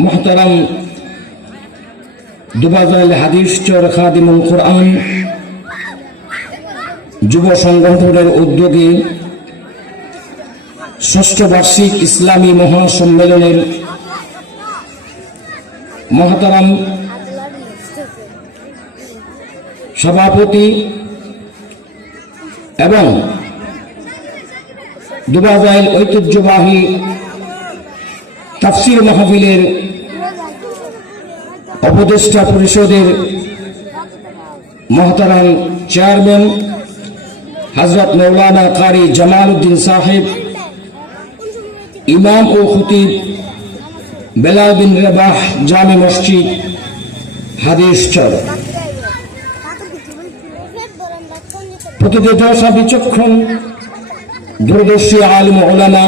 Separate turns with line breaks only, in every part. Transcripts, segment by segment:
মোহতারাম দুবাজাইল হাদিস চর খাদিমুল কোরআন যুব সংগঠনের উদ্যোগে ষষ্ঠ বার্ষিক ইসলামী মহাসম্মেলনের মহাতারাম সভাপতি এবং দুবাজাইল ঐতিহ্যবাহী তাফসির মাহফিলের উপদেষ্টা পরিষদের মহতারাম চেয়ারম্যান হজরত মৌলানা কারি জামাল উদ্দিন সাহেব, ইমাম ও খতিব বেলাল বিন রেবাহ জামে মসজিদ, হাদিস চর। প্রতিটি দশা বিচক্ষণ দূরদর্শী আলিম ওলামা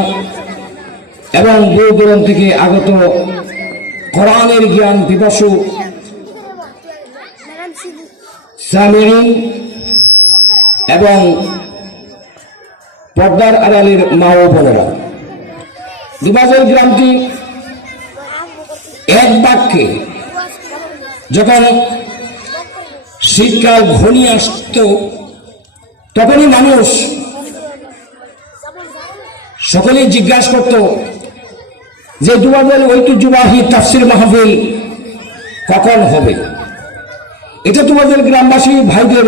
এবং দূর দূরান্ত থেকে আগত কোরআনের জ্ঞান সামিন এবং পর্দার আড়ালের মা ও বোনেরা। দুবাজার গ্রামটি এক বাক্যে যখন শীতকাল ঘনিয়ে আসত, তখনই মানুষ সকলেই জিজ্ঞাসা করত যে দুবাজার ঐতিহ্যবাহী তাফসির মাহফিল কখন হবে? এটা তোমাদের গ্রামবাসী ভাইদের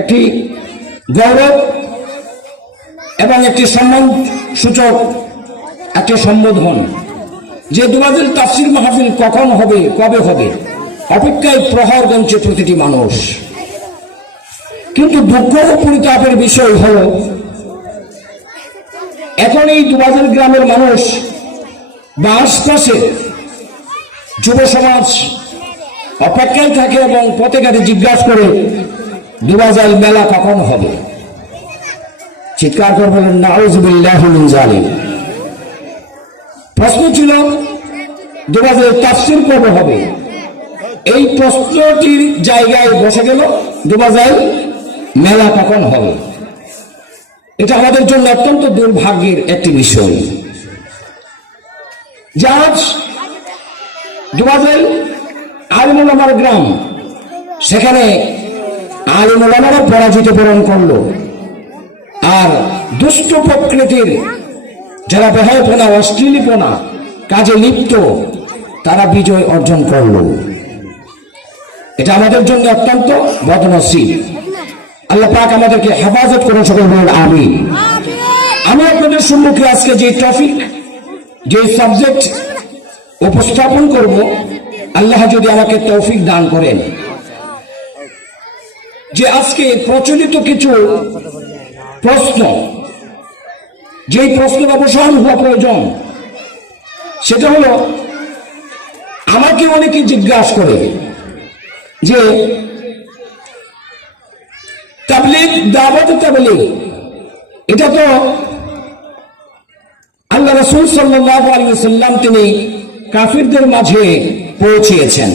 একটি গৌরব এবং একটি সম্মান সূচক, একটি সম্বোধন। যে দুবাদের তাফসির মাহফিল কখন হবে, কবে হবে? অপেক্ষায় প্রহর গঞ্চে প্রতিটি মানুষ। কিন্তু দুঃখ ও পরিতাপের বিষয় হল, এখন এই দুবাজার গ্রামের মানুষ বা আশপাশে যুব সমাজ অপেক্ষায় থাকে এবং পথে জিজ্ঞাসা করে দুবাজাল মেলা কখন হবে? চিৎকার করে বলেন নাউজুবিল্লাহ প্রশ্ন ছিল দুবাজার তাফসির কবে হবে? এই প্রশ্নটির জায়গায় বসে গেল দুবাজাল মেলা কখন হবে? এটা আমাদের জন্য অত্যন্ত দুর্ভাগ্যের একটি বিষয়। যে আজ দুবাজাল আলিমুল আমার গ্রাম। সেখানে আলিমুল আমারও পরাজিত বরণ করল। আর দুষ্ট প্রকৃতির যারা বেহায়পনা অশ্লীলিপনা কাজে লিপ্ত, তারা বিজয় অর্জন করল। এটা আমাদের জন্য অত্যন্ত বদনসিব। আল্লাহ পাক আমাদেরকে হেফাজত করে সকল আমি আমি আপনাদের সম্মুখে আজকে যে টপিক যে সাবজেক্ট উপস্থাপন করব, আল্লাহ যদি আমাকে তৌফিক দান করেন। যে আজকে প্রচলিত কিছু প্রশ্ন, যেই প্রশ্নের অবসান হওয়া প্রয়োজন, সেটা হলো, আমাকে অনেকে জিজ্ঞাসা করে যে, তাবলিগ দাওয়াত তাবলিগ, এটা তো আল্লাহ রসুল সাল্লাহ সাল্লাম তিনি কাফিরদের মাঝে পৌঁছিয়েছেন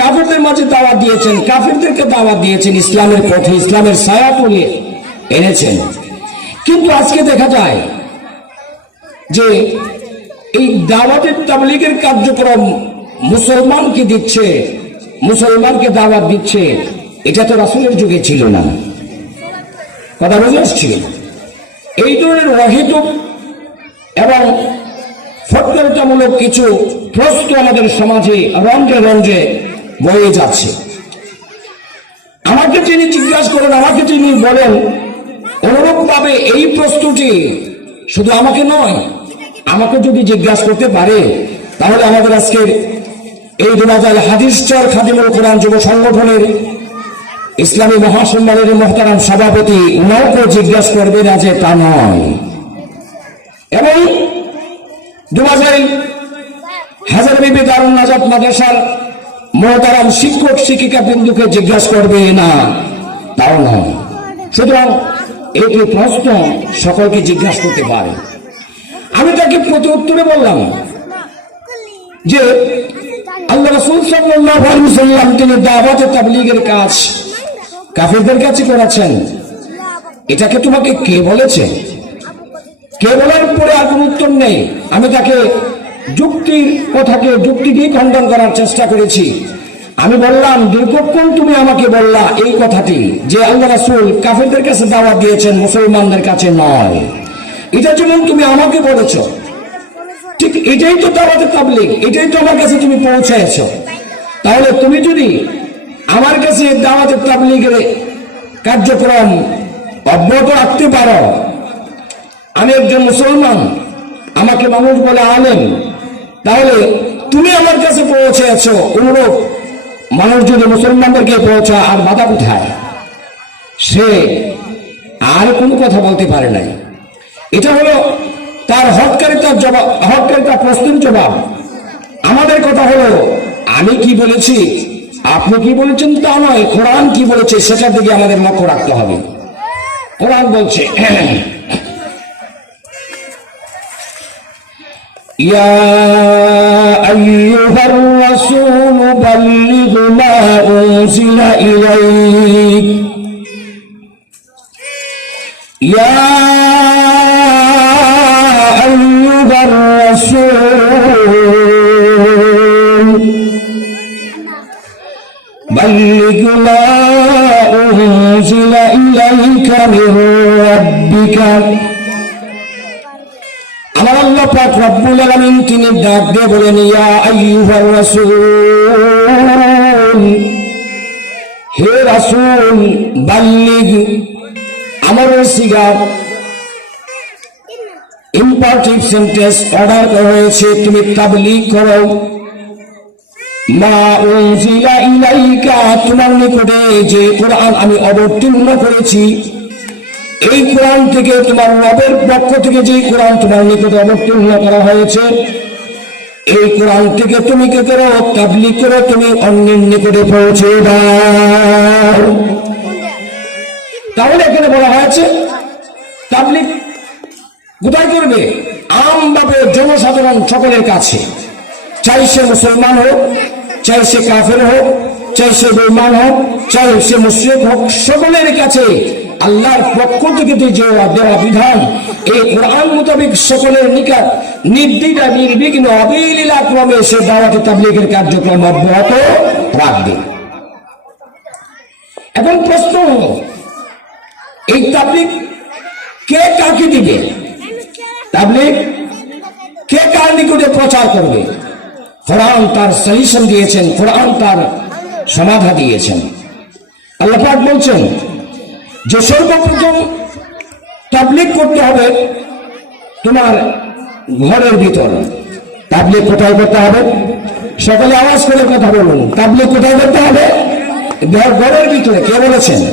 কাফিরদের মাঝে দাওয়াত দিয়েছেন, কাফিরদেরকে দাওয়াত দিয়েছেন, ইসলামের পথে, ইসলামের ছায়া তুলে এনেছেন। কিন্তু আজকে দেখা যায় যে এই দাওয়াতের তাবলিগের কার্যক্রম মুসলমানকে দিচ্ছে, মুসলমানকে দাওয়াত দিচ্ছে, এটা তো রাসুলের যুগে ছিল না। কথা বুঝে আসছি? এই ধরনের অহেতুক এবং ফটকারিতামূলক কিছু প্রশ্ন আমাদের সমাজে রঞ্জে রঞ্জে বয়ে যাচ্ছে। আমাকে যিনি জিজ্ঞাসা করেন, আমাকে যিনি বলেন অনুরূপ ভাবে এই প্রশ্নটি শুধু আমাকে নয়, আমাকে যদি জিজ্ঞাসা করতে পারে, তাহলে আমাদের আজকের এই দুবাজার হাদিসচর খাদিমুল কোরআন যুব সংগঠনের ইসলামী মহাসম্মেলনের মহতারাম সভাপতি উনাকেও জিজ্ঞাসা করবে না তা নয়। এবং দুবাজারি হাজার বিবি দারুণ নাজাত মাদ্রাসার মহতারাম শিক্ষক, শিক্ষিকা বিন্দুকে জিজ্ঞাসা করবে, না তাও নয় সুতরাং একটি প্রশ্ন সকলকে জিজ্ঞাসা করতে পারে। আমি তাকে প্রতি উত্তরে বললাম যে, আল্লাহ রসুল সাল্লাল্লাহু আলাইহি ওয়াসাল্লাম তিনি দাওয়াতে তাবলীগের কাজ কাফেরদের কাছে করেছেন। এটাকে তোমাকে কে বলেছে? কে বলার পরে আর উত্তর নেই। আমি তাকে যুক্তির কথাকে, যুক্তি দিয়ে খণ্ডন করার চেষ্টা করেছি। আমি বললাম, দীর্ঘক্ষণ তুমি আমাকে বললা এই কথাটি, যে আল্লাহ রাসূল কাফেরদের কাছে দাওয়াত দিয়েছেন, মুসলমানদের কাছে নয়। এটা যেমন তুমি আমাকে বলেছ। ঠিক এটাই তো দাওয়াতে তাবলিগ, এটাই তো আমার কাছে তুমি পৌঁছেছ। তাহলে তুমি যদি আমার কাছে দাওয়াতে তাবলিগের কার্যক্রম অব্যাহত রাখতে পারো আমি একজন মুসলমান, আমাকে মানুষ বলে আলেন তাহলে তুমি আমার কাছে পৌঁছে আছো অনুরূপ মানুষ যদি মুসলমানদেরকে পৌঁছা আর বাধা কোথায়? সে আর কোনো কথা বলতে পারে নাই। এটা হলো তার হককারিতার জবাব, হককারিতার প্রশ্নের জবাব। আমাদের কথা হলো, আমি কি বলেছি? আপনি কি বলেছেন তা নয়, কোরআন কি বলেছে, সেটার দিকে আমাদের লক্ষ্য রাখতে হবে। কোরআন বলছে يا أيها الرسول بلغ ما أنزل إليك. يا أيها الرسول بلغ ما أنزل إليك من ربك. আমার আল্লাহ পাক রব্বুল আলামিন তিনি ডাক দিয়ে বলেন, ইয়া আইয়ুহার রাসূল, হে রাসূল, বাল্লিগ, আমার সিগার সেন্টেন্স অর্ডার করা হয়েছে, তুমি তাবলিগ করো। মা উনজিলা ইলাইকা, তোমার নিকটে যে কোরআন আমি অবতীর্ণ করেছি এই কোরআন থেকে তোমার রবের পক্ষ থেকে যে কোরআন তোমার নিকটে অবতীর্ণ করা হয়েছে, এই কোরআন থেকে তুমি কে করো? তাবলিগ করো তুমি অন্যের নিকটে পৌঁছে দাও। তাহলে এখানে বলা হয়েছে, তাবলিগ কোথায় করবে? আমভাবে জনসাধারণ সকলের কাছে। চাই সে মুসলমান হোক, চাই সে কাফের হোক, চাই সে বেমান হোক, চাই সে মুশ্রিক হোক, সকলের কাছে আল্লাহর পক্ষ থেকে যে দেওয়া বিধান, এই কোরআন মোতাবেক সকলের নিকট নির্দিটা নির্বিঘ্ন অবিলীলা ক্রমে সে দাওয়াতে তাবলিগের কার্যক্রম অব্যাহত রাখবে। এখন প্রশ্ন, এই তাবলিগ কে কাকে দিবে? তাবলিগ কে কার নিকটে প্রচার করবে? কোরআন তার সলিউশন দিয়েছেন, কোরআন তার সমাধা দিয়েছেন। আল্লাহ বলছেন যে সর্বপ্রথম তাবলিগ করতে হবে তোমার ঘরের ভিতর। তাবলিক কোথায় করতে হবে? সকলে আওয়াজ করে কথা বলুন। তাবলিগ কোথায় করতে হবে? ঘর- ঘরের ভিতরে। কে বলেছেন?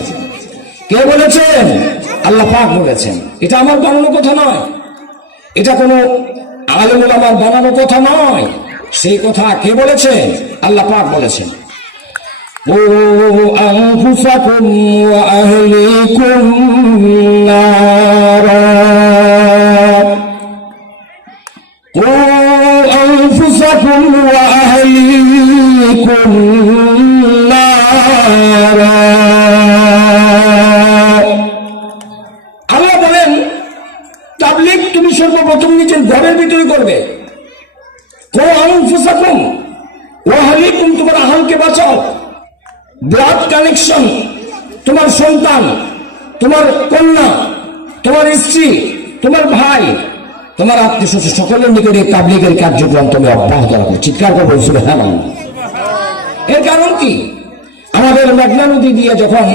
কে বলেছেন? আল্লাহ পাক বলেছেন। এটা আমার বানানো কথা নয়। এটা কোনো আলেমুল আমার বানানো কথা নয়। সেই কথা কে বলেছেন? আল্লাহ পাক বলেছেন। قوا أنفسكم وأهليكم نارا قوا أنفسكم وأهليكم نارا আল্লাহ বলেন তাবলিগ তুমি সর্বপ্রথম নিজের ঘরের ভিতরে করবে কো আনফুসাকুম ওয়াহালিকুম তোমার আহালকে বাঁচাও ব্লাড কানেকশন তোমার সন্তান, তোমার কন্যা, তোমার স্ত্রী, তোমার ভাই, তোমার আত্মীয় স্বজন, সকলের নিকটে তাবলিগের কার্যক্রম তুমি অব্যাহত রাখো। চিৎকার করে বলছিল হ্যাঁ। এর কারণ কি? আমাদের মেঘনা নদী দিয়ে যখন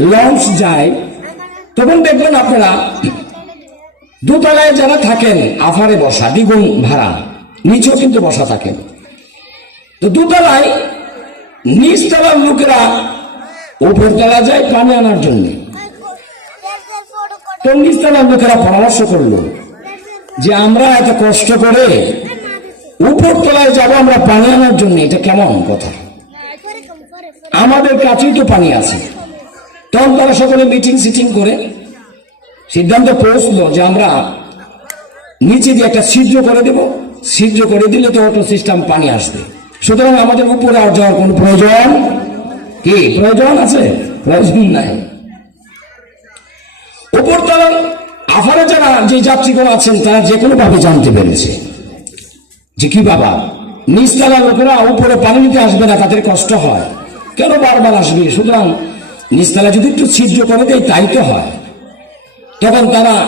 লঞ্চ যায়, তখন দেখবেন আপনারা দোতলায় যারা থাকেন আফারে বসা, দ্বিগুণ ভাড়া, নিচেও কিন্তু বসা থাকেন। তো দোতলায় নিচতলার লোকেরা উপর তলা যায় পানি আনার জন্য। তো লোকেরা পরামর্শ করল যে আমরা এত কষ্ট করে উপর তলায় যাব আমরা পানি আনার জন্য, এটা কেমন কথা? আমাদের কাছেই তো পানি আছে। তখন তারা সকলে মিটিং সিটিং করে। সিদ্ধান্ত পৌঁছলো যে আমরা নিচে দিয়ে একটা ছিদ্র করে দেব। ছিদ্র করে দিলে তো অটো সিস্টেম পানি আসবে। সুতরাং আমাদের উপরে আর যাওয়ার কোনো প্রয়োজন কি? প্রয়োজন আছে? প্রয়োজন নাই। উপরতলার আফারে যারা যে যাত্রীগণ আছেন, তারা যে কোনো ভাবে জানতে পেরেছে। যে কি বাবা? নিচ নিচতলার লোকেরা উপরে পানি নিতে আসবে না, তাদের কষ্ট হয়। কেন বারবার আসবে? সুতরাং নিচতলা যদি একটু ছিদ্র করে দেয়, তাই তো হয়। তখন তারা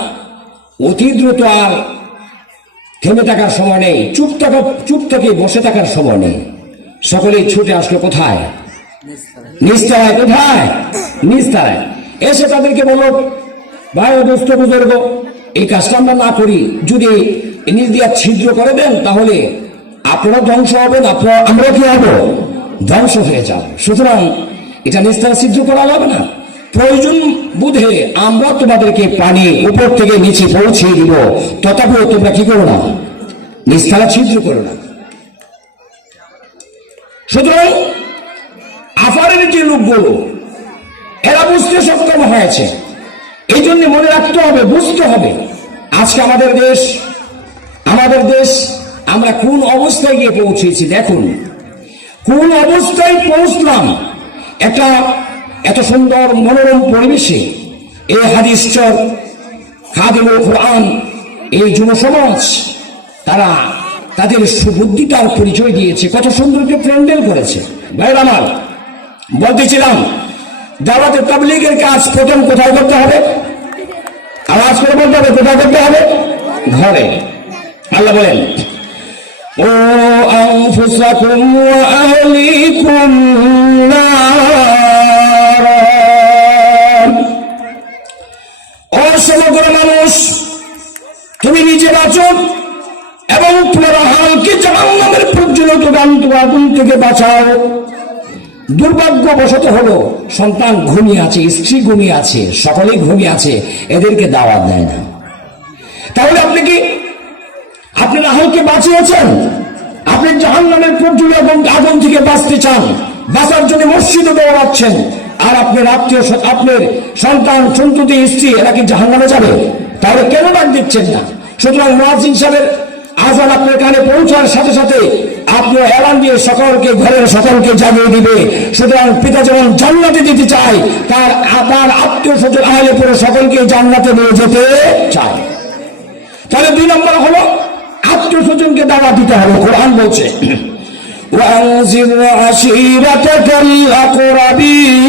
অতি দ্রুত আর থেমে থাকার সময় নেই, চুপ থাকা, চুপ থেকে বসে থাকার সময় নেই। সকলেই ছুটে আসলো কোথায়? নিস্তারায়। কোথায়? নিস্তারায়। এসে তাদেরকে বলল, ভাই ও দুষ্ট বুজুর্গ, এই কাজটা আমরা না করি। যদি নিজ দিয়া ছিদ্র করে দেন, তাহলে আপনারা ধ্বংস হবেন, আপনারা, আমরা কি হব? ধ্বংস হয়ে যাব। সুতরাং এটা নিস্তারা ছিদ্র করা যাবে না। প্রয়োজন বুধে আমরা তোমাদেরকে পানি উপর থেকে নিচে পৌঁছে দিব। তথাপিও তোমরা কি করো না? নিস্তারা ছিদ্র করো না। সুতরাং আফারের যে লোকগুলো, এরা বুঝতে সক্ষম হয়েছে। এই জন্য মনে রাখতে হবে, বুঝতে হবে, আজকে আমাদের দেশ আমাদের দেশ, আমরা কোন অবস্থায় গিয়ে পৌঁছেছি? দেখুন, কোন অবস্থায় পৌঁছলাম? একটা এত সুন্দর মনোরম পরিবেশে এই হাদিস চর খাদিমুল কোরআন, এই যুব সমাজ, তারা তাদের সুবুদ্ধিতার পরিচয় দিয়েছে, কত সুন্দরকে প্যান্ডেল করেছে। ভাইয়ের আমার, বলতেছিলাম, দাওয়াতে তাবলিগের কাজ প্রথম কোথায় করতে হবে? আওয়াজ করে বলতে হবে, কোথায় করতে হবে? ঘরে। আল্লাহ বলেন, ও আনফুসাকুম ওয়া আহলিকুম সমগ্র মানুষ, তুমি নিজে বাঁচো এবং তোমার হালকে জাহান্নামের প্রজ্বলিত গান্ত আগুন থেকে বাঁচাও। দুর্ভাগ্যবশত হলো, সন্তান ঘুমিয়ে আছে, স্ত্রী ঘুমিয়ে আছে, সকলেই ঘুমিয়ে আছে, এদেরকে দাওয়াত দেয় না। তাহলে আপনি কি, আপনি রাহুলকে বাঁচিয়েছেন? আপনি জাহান নামের প্রজ্বল এবং আগুন থেকে বাঁচতে চান, বাঁচার জন্য মসজিদে দৌড়াচ্ছেন আর আপনার আত্মীয় আপনার সন্তান, সন্ততি, স্ত্রী, এরা কি জাহান নামে যাবে? তাহলে কেন ডাক দিচ্ছেন না? সুতরাং মহাজিন সাহেবের আজান আপনার কানে পৌঁছার সাথে সাথে আপনি এলান দিয়ে সকলকে, ঘরের সকলকে জাগিয়ে দিবে। সুতরাং পিতা যেমন জান্নাতে দিতে চায়, তার তার আত্মীয় স্বজন, আহলে পরে সকলকে জান্নাতে নিয়ে যেতে চায়। তাহলে দুই নম্বর হলো, আত্মীয় স্বজনকে দাওয়া দিতে হবে, কোরআন বলছে। وأنذر عشيرتك الأقربين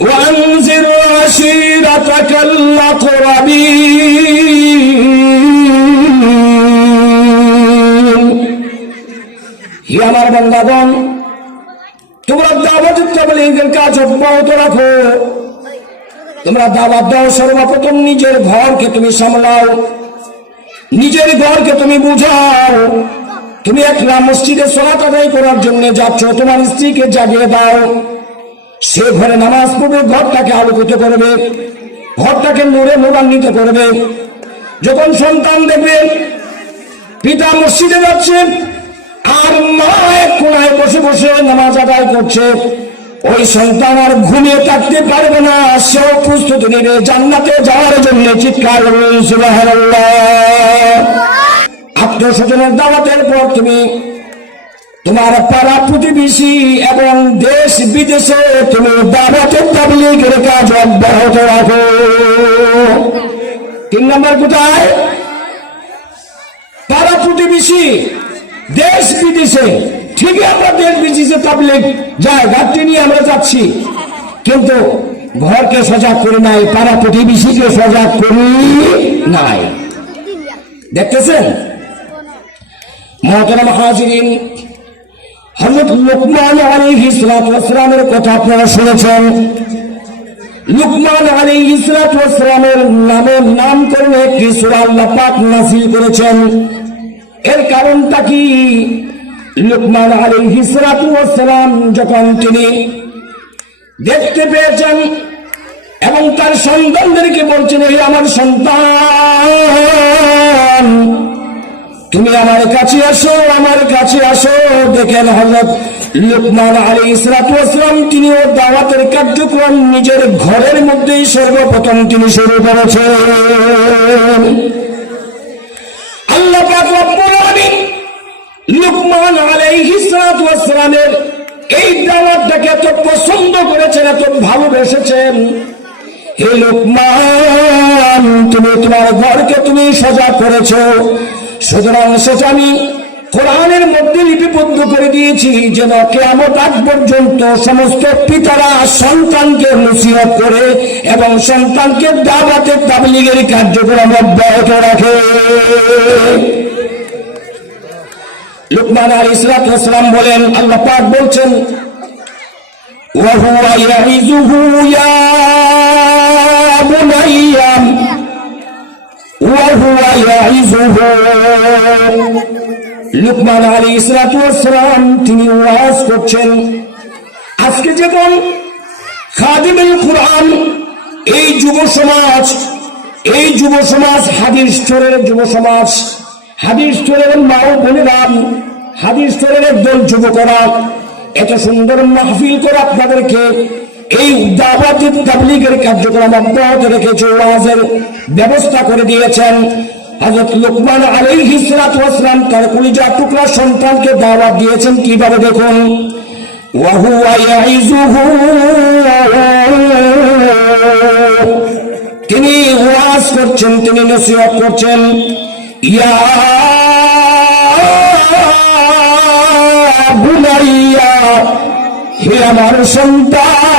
وأنذر عشيرتك الأقربين হে আমার বন্দাগণ তোমরা দাওয়াত তাবলীগের কাজ অব্যাহত রাখো তোমরা দাওয়াত দাও সর্বপ্রথম নিজের ঘরকে তুমি সামলাও নিজের ঘরকে তুমি বুঝাও। তুমি একলা মসজিদে সলাত আদায় করার জন্য যাচ্ছ, তোমার স্ত্রীকে জাগিয়ে দাও। সে ঘরে নামাজ পড়বে, ঘরটাকে আলোকিত করবে, ঘরটাকে নূরে নূরান্বিত করবে। যখন সন্তান দেখবে পিতা মসজিদে যাচ্ছে, আর মা এক কোনায় বসে বসে নামাজ আদায় করছে ওই সন্তান আর ঘুমিয়ে থাকতে পারবে না। সেও প্রস্তুতি নেবে জান্নাতে যাওয়ার জন্য চিৎকার করবেন সুবহানাল্লাহ। আত্মীয় স্বজনের দাওয়াতের পর তুমি তোমার পাড়া প্রতিবেশী এবং দেশ বিদেশে তুমি দাওয়াতের তাবলিগের কাজ অব্যাহত রাখো। তিন নম্বর কোথায়? পাড়া প্রতিবেশী, দেশ বিদেশে ঠিকই আমরা বিদেশে তাবলিগ যাই ঘাটটি নিয়ে আমরা যাচ্ছি। কিন্তু ঘরকে সজাগ করি নাই পাড়া প্রতিবেশীকে সজাগ করি নাই। দেখতেছেন? মহতরম হাজিরিন হযরত লুকমান আলাইহিস সালাতু ওয়াসসালামের কথা আপনারা শুনেছেন। লুকমান আলাইহিস সালাতু ওয়াসসালামের নামের নামকরণে একটি সূরা আল্লাহ নাযিল করেছেন। এর কারণটা কি? লুকমান সালাতু ওয়াসসালাম যখন তিনি দেখতে পেয়েছেন এবং তার সন্তানদেরকে বলছেন এই আমার সন্তান, তুমি আমার কাছে আসো, আমার কাছে আসো। দেখেন হজরত লুকমান আলী ইসরাতাম তিনি ও দাওয়াতের কার্যক্রম নিজের ঘরের মধ্যেই সর্বপ্রথম তিনি শুরু করেছেন। লুকমান আলাইহিস সালাতু ওয়াস সালামের এই দাওয়াতটাকে এত পছন্দ করেছেন, এত ভালোবেসেছেন। হে লোকমান, তুমি তোমার ঘরকে তুমি সজাগ করেছ। সুতরাং সেটা আমি কোরআনের মধ্যে লিপিবদ্ধ করে দিয়েছি, যেন কেমন আগ পর্যন্ত সমস্ত পিতারা সন্তানকে নসিহত করে এবং সন্তানকে দাবাতে তাবলিগের কার্যক্রম অব্যাহত রাখে। লুকমান ইসরাত ইসলাতাম বলেন, আল্লাহ পাক বলছেন লুকমান আলী ইসলাতাম তিনি ওয়াজ করছেন, আজকে যেমন খাদিমুল কোরআন, এই যুব সমাজ, এই যুব সমাজ, হাদিস চোরের যুব সমাজ হাদিস স্টোরের মাও বোনেরাম হাদিস স্টোরের একদল যুবকরা এত সুন্দর মাহফিল করে আপনাদেরকে এই দাওয়াতি তাবলিগের কার্যক্রম অব্যাহত রেখেছে ওয়াজের ব্যবস্থা করে দিয়েছেন হযরত লোকমান আলাইহিস সালাতু ওয়াসসালাম তার কলিজা টুকরা সন্তানকে দাওয়াত দিয়েছেন কিভাবে দেখুন وهو يعزه তিনি ওয়াজ করছেন তিনি নসিহত করছেন ইয়া বুলাইয়া হে আমার সন্তান